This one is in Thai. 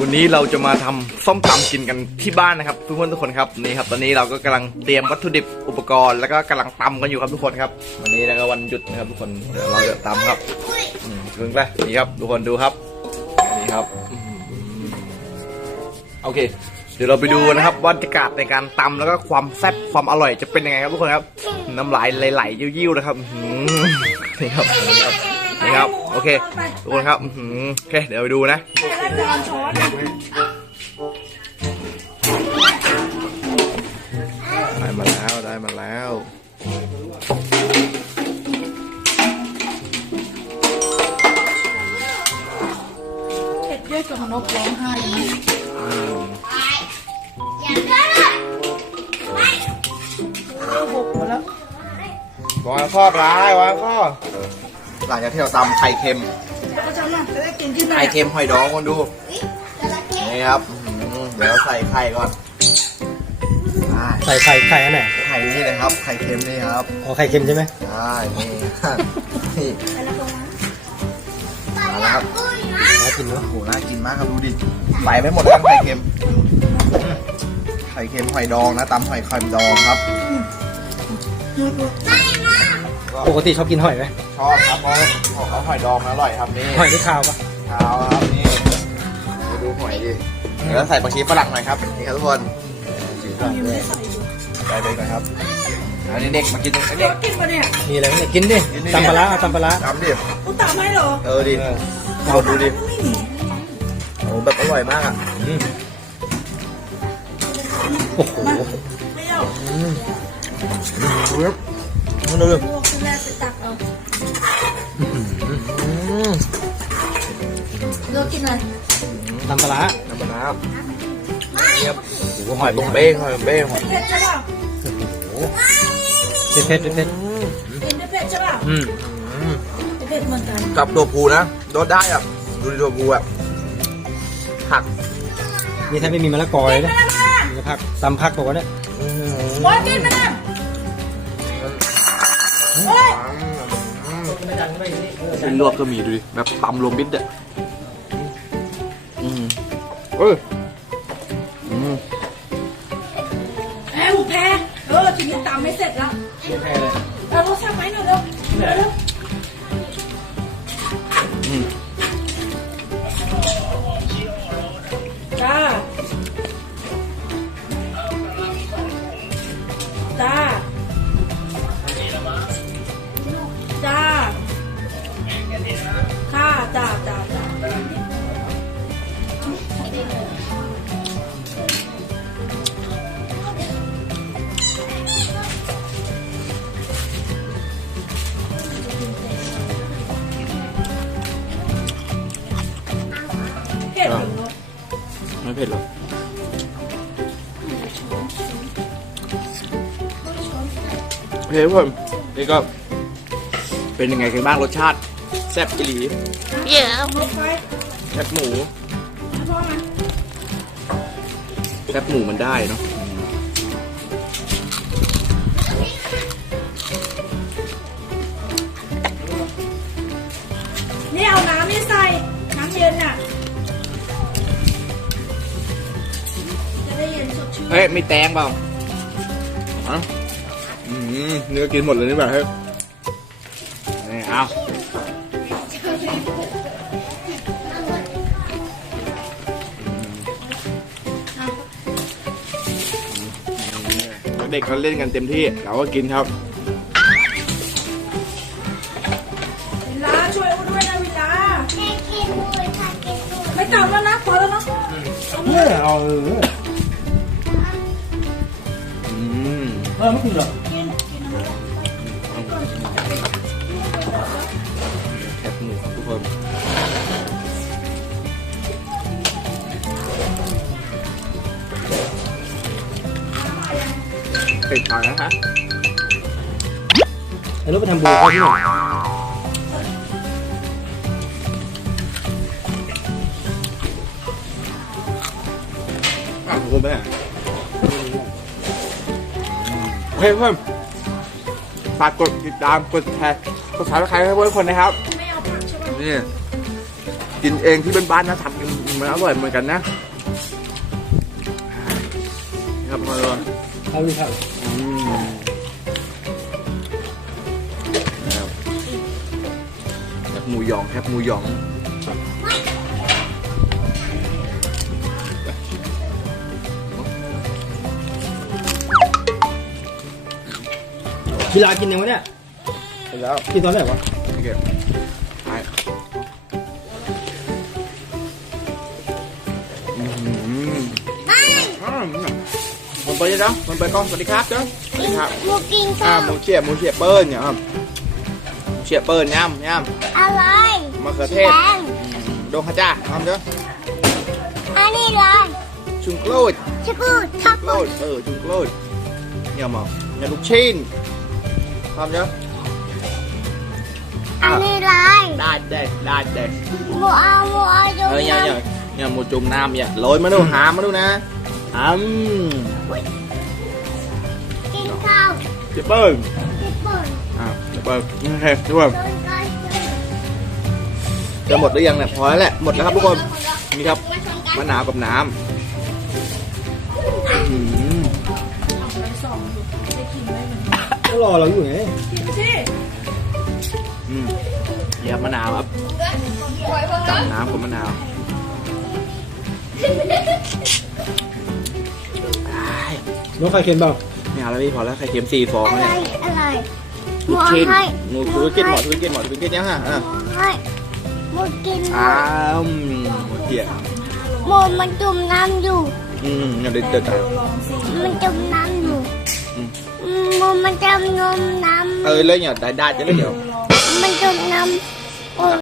วันนี้เราจะมาทำส้มตำกินกันที่บ้านนะครับ ทุกคนทุกคนครับนี่ครับ ตอนนี้เราก็กำลังเตรียมวัตถุดิบอุปกรณ์แล้วก็กำลังตำกันอยู่ครับทุกคนครับ วันนี้แล้วก็วันหยุดนะครับทุกคนเดี๋ยวเราจะตำครับอืมถึงไปนี่ครับทุกคนดูครับนี่ครับโอเค เดี๋ยวเราไปดูนะครับบรรยากาศในการตำแล้วก็ความแซ่บความอร่อยจะเป็นยังไงครับทุกคนครับ น้ำลายไหลๆยิ้วๆนะครับนี่ครับนี่ครับ นี่ครับ โอเคทุกคนครับอื้อหือโอเค เดี๋ยวไปดูนะ ได้มาแล้ว ได้มาแล้ว เผ็ดเยอะจนนกร้องไห้เลยนะโอ้โหหมดแล้ววางข้อร้ายวางข้อ หลังจากที่เราตำไข่เค็มก็จะนั่งจะได้กินที่ไหนไข่เค็มหอยดองคนดู นี่ครับอื้อหือเดี๋ยวใส่ไข่ก่อนอ่าใส่ไข่ไข่อันไหนไข่นี่เลยครับ ไข่เค็มนี่ครับ อ๋อไข่เค็มใช่ไหมใช่นี่ นี่มาแล้วครับ น่ากินเนาะโอ้โหน่ากินมากครับดูดิใส่ไปหมดแล้วไข่เค็ม ไข่เค็มหอยดองนะตำหอยไข่ดองครับ ปกติชอบกินหอยไหมชอบครับเพราะของเขาหอยดองอร่อยครับนี่หอยที่ขาวปะขาวครับนี่มาดูหอยดิแล้วใส่ผักชีฝรั่งหน่อยครับนี่ครับทุกคนชีฝรั่งด้วยใส่ไปหน่อยครับอันนี้เด็กมากินอันเดี๋นี้ยวกินมาเนี่ยมีอะไรบ้างเนี่ยกินดิตำปลาร้าเอาตำปลาร้าทำดิกูตามให้เหรอเออดิเอาดูดิโอ้แบบอร่อยมากอะอืมโอ้โหไม่เอา ดูครับมันดูดิลวกขึ้นแรกไปตักเอาอืมเลือกกินอะไรตำปลาร้าน้ำมันน้ำนี่ครับโอ้โหหอยบงเบ้งหอยบงเบ้งเผ็ดใช่ป่ะเผ็ดเผ็ดเผ็ดเผ็ดกินไม่เผ็ดใช่ป่ะอืมไม่เผ็ดเหมือนกันกับตัวภูนะรสได้อะดูดิตัวภูอะผักนี่ถ้าไม่มีมะละกอเลยนะมีแต่ผักตำผักบอกว่าเนี่ยอื้อหือโอ้ยกินมาเนี่ยโอ้ย เป็นลวกก็มีดูดิแบบตำรวมมิตรอะอืมเอ้ยอืมแพ้หูแพ้เออทีนี้ตามไม่เสร็จแล้วไม่แพ้เลยเอาโทรศัพท์ไว้หน่อยเร็วเร็ว ไม่เผ็ดหรอกโอเคทุกคนนี่ก็เป็นยังไงกันบ้างรสชาติ แซ่บอีหลีเอาลงไปแซ่บหมูแซ่บหมูมันได้เนาะนี่เอาน้ำนี่ใส่น้ เฮ้ยมีแตงเปล่าอ๋ออืมเนื้อกินหมดเลยนี่แบบเฮ้ยนี่เอาเด็กเขาเล่นกันเต็มที่เราก็กินครับ วิลาช่วยอุ้ด้วยนะวิลาไม่กลับแล้วนะพอแล้วเนาะเออเอาเอออื เออไม่กินหรอกแคบหมูครับทุกคนเป็นทางนะฮะไอ้รถไปทำบูเขาที่ไหนอะผม เคเพื่อนฝากกดติดตามกดแชร์กดซับสไครต์ให้เพื่อนคนนะครับ ไม่เอาผักใช่ป่ะนี่ กินเองที่บ้านๆนะทำกันมันอร่อยเหมือนกันนะครับมาเลย เอาดูครับอืมครับแคบหมูหยองแคบหมูหยองเวลากินยังวะเนี่ยไปแล้วกินตอนไหนวะโอเคไปอืมอืมผมไปแล้วผมไปกล้องสวัสดีครับเจ้าสวัสดีครับหมูกินอ่าข้าวหมูเฉียบหมูเฉียบเปิ้ลเนี่ยครับหมูเฉียบเปิ้ลย่ำย่อะไรำมะเขือเทศแดงโดงขจ้าทำเจ้าอันนี้อะไรชุงโกรดชิคกูทับโกรดเออชุงโกรดเนี่ยหมอเนี่ยลูกชิ้น ทำเจ้าอันนี้อะไรได้เด็ดได้เด็ดหมูเอาหมูเอาดูเออเนี่ยเนี่ยเนี่ยหมูจุ่มน้ำเนี่ยโรยมาดูหามาดูนะอืมกินข้าวเฉียบเปิ้ลญี่ปุ่นอ่าเฉียบเปิ้ลโอเคทุกคนโดนกันจะหมดหรือยังเนี่ยพอแล้วแหละหมดแล้วครับทุกคนนี่ครับมะนาวกับน้ำ อื้อหือไปส่องดูได้กินไหมมันก็รอเราอยู่ไงกินสิอืมเดี๋ยวมะนาวครับจับน้ำกับมะนาวอ้ายน้องใครเค็มเปล่าไม่เอาแล้วพี่พอแล้วไข่เค็มสี่ฟองอะแล้วไรเนี่ยอะไรหลูมูกชิ้นให้หมูธุรกิจหมอธุรกิจหมอธุรกิจยังฮะอะหมูให้หมูกินหมูอ้าวหมดเกียร์หมูมันจุ่มน้ำอยู่ อืมเดี๋ยวเดี๋ยวเดี๋ยวลองสิมันจุ่มน้ำอยู่อืม อืมหมูมันจุ่มน้ำน้เออเลยเนี่ยได้ได้จะเลยเดี๋ยวำมันจุ่มน้ำ